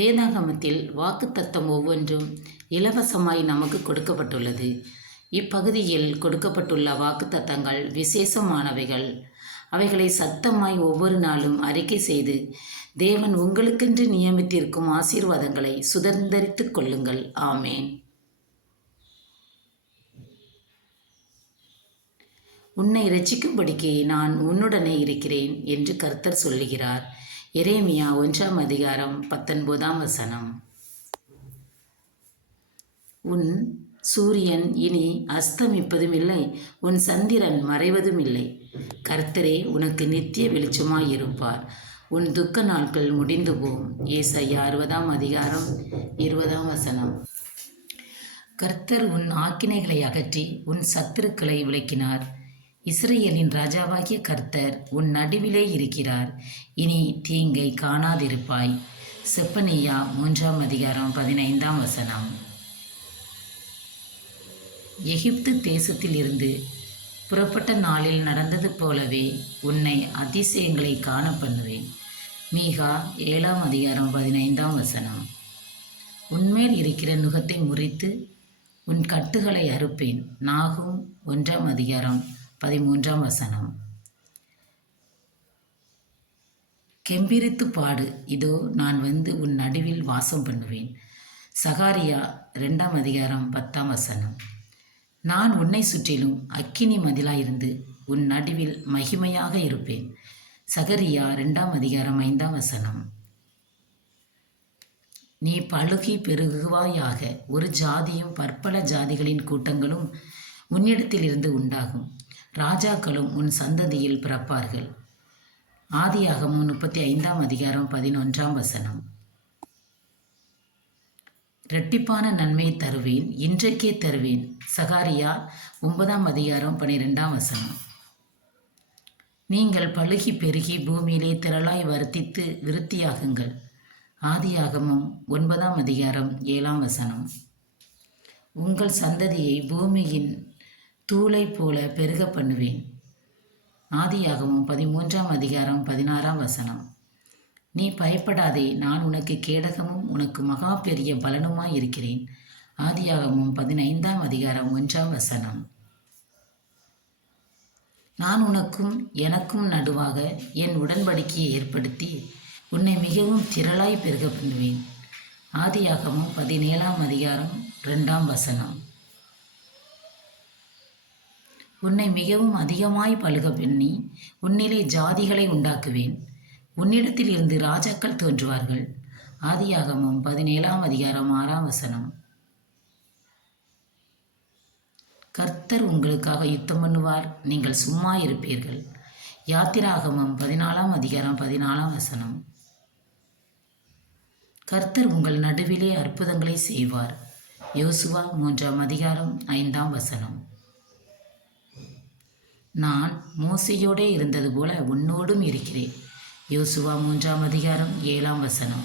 வேதாகமத்தில் வாக்குத்தத்தம் ஒவ்வொன்றும் இலவசமாய் நமக்கு கொடுக்கப்பட்டுள்ளது. இப்பகுதியில் கொடுக்கப்பட்டுள்ள வாக்குத்தத்தங்கள் விசேஷமானவைகள். அவைகளை சத்தமாய் ஒவ்வொரு நாளும் அறிக்கை செய்து தேவன் உங்களுக்கென்று நியமித்திருக்கும் ஆசீர்வாதங்களை சுதந்திரித்து கொள்ளுங்கள். ஆமேன். உன்னை இரட்சிக்கும்படிக்கு நான் உன்னுடனே இருக்கிறேன் என்று கர்த்தர் சொல்லுகிறார். எரேமியா ஒன்றாம் அதிகாரம் பத்தொன்பதாம் வசனம். உன் சூரியன் இனி அஸ்தமிப்பதும் இல்லை உன் சந்திரன் மறைவதும் இல்லை. கர்த்தரே உனக்கு நித்திய வெளிச்சமாயிருப்பார். உன் துக்க நாட்கள் முடிந்து போகும் ஏசையா அறுபதாம் அதிகாரம் இருபதாம் வசனம். கர்த்தர் உன் ஆக்கினைகளை அகற்றி உன் சத்துருக்களை விளக்கினார். இஸ்ரேலின் ராஜாவாகிய கர்த்தர் உன் நடுவிலே இருக்கிறார். இனி தீங்கை காணாதிருப்பாய். செப்பனியா மூன்றாம் அதிகாரம் பதினைந்தாம் வசனம். எகிப்து தேசத்தில் இருந்து புறப்பட்ட நாளில் நடந்தது போலவே உன்னை அதிசயங்களை காண பண்ணுவேன் மீகா ஏழாம் அதிகாரம் பதினைந்தாம் வசனம். உன்மேல் இருக்கிற நுகத்தை முறித்து உன் கட்டுகளை அறுப்பேன். நாகும் ஒன்றாம் அதிகாரம் பதிமூன்றாம் வசனம். கெம்பிரித்து பாடு இதோ நான் வந்து உன் நடுவில் வாசம் பண்ணுவேன். சகாரியா ரெண்டாம் அதிகாரம் பத்தாம் வசனம். நான் உன்னை சுற்றிலும் அக்கினி மதிலாயிருந்து உன் நடுவில் மகிமையாக இருப்பேன். சகரியா ரெண்டாம் அதிகாரம் ஐந்தாம் வசனம். நீ பழுகி பெருகுவாயாக ஒரு ஜாதியும் பற்பல ஜாதிகளின் கூட்டங்களும் உன்னிடத்திலிருந்து உண்டாகும். ராஜாக்களும் உன் சந்ததியில் பிறப்பார்கள். ஆதியாகமும் முப்பத்தி ஐந்தாம் அதிகாரம் பதினொன்றாம் வசனம். இரட்டிப்பான நன்மை தருவேன் இன்றைக்கே தருவேன். சகாரியா ஒன்பதாம் அதிகாரம் பனிரெண்டாம் வசனம். நீங்கள் பழுகி பெருகி பூமியிலே திரளாய் வர்த்தித்து விருத்தியாகுங்கள். ஆதியாகமும் ஒன்பதாம் அதிகாரம் ஏழாம் வசனம். உங்கள் சந்ததியை பூமியின் தூளை போல பெருக பண்ணுவேன். ஆதியாகமும் பதிமூன்றாம் அதிகாரம் பதினாறாம் வசனம். நீ பயப்படாதே நான் உனக்கு கேடகமும் உனக்கு மகா பெரிய பலனுமாய் இருக்கிறேன். ஆதியாகமும் பதினைந்தாம் அதிகாரம் ஒன்றாம் வசனம். நான் உனக்கும் எனக்கும் நடுவாக என் உடன்படிக்கையை ஏற்படுத்தி உன்னை மிகவும் திரளாய் பெருக பண்ணுவேன். ஆதியாகமும் பதினேழாம் அதிகாரம் ரெண்டாம் வசனம். உன்னை மிகவும் அதிகமாய் பழுக பண்ணி உன்னிலே ஜாதிகளை உண்டாக்குவேன். உன்னிடத்தில் இருந்து ராஜாக்கள் தோன்றுவார்கள். ஆதியாகமும் பதினேழாம் அதிகாரம் ஆறாம் வசனம். கர்த்தர் உங்களுக்காக யுத்தம் பண்ணுவார். நீங்கள் சும்மா இருப்பீர்கள். யாத்திராகமம் பதினாலாம் அதிகாரம் பதினாலாம் வசனம். கர்த்தர் உங்கள் நடுவிலே அற்புதங்களை செய்வார். யோசுவா மூன்றாம் அதிகாரம் ஐந்தாம் வசனம். நான் மோசையோடே இருந்தது போல உன்னோடும் இருக்கிறேன். யோசுவா மூன்றாம் அதிகாரம் ஏழாம் வசனம்.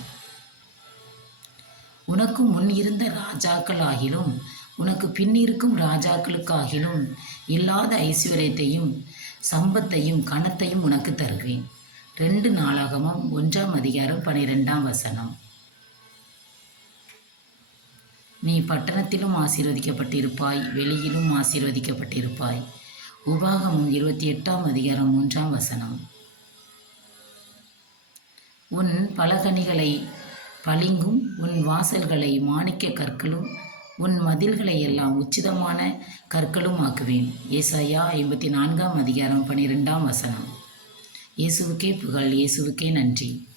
உனக்கு முன் இருந்த ராஜாக்கள் ஆகிலும் உனக்கு பின்னிருக்கும் ராஜாக்களுக்காகிலும் இல்லாத ஐஸ்வர்யத்தையும் சம்பத்தையும் கணத்தையும் உனக்கு தருவேன். ரெண்டு நாளாகமும் ஒன்றாம் அதிகாரம் பனிரெண்டாம் வசனம். நீ பட்டணத்திலும் ஆசீர்வதிக்கப்பட்டிருப்பாய் வெளியிலும் ஆசீர்வதிக்கப்பட்டிருப்பாய். உபாகமும் இருபத்தி எட்டாம் அதிகாரம் மூன்றாம் வசனம். உன் பலகணிகளை பளிங்கும் உன் வாசல்களை மாணிக்க கற்களும் உன் மதில்களை எல்லாம் உச்சிதமான கற்களும் ஆக்குவேன். ஏசாயா ஐம்பத்தி நான்காம் அதிகாரம் பனிரெண்டாம் வசனம். இயேசுவுக்கே புகழ் இயேசுவுக்கே நன்றி.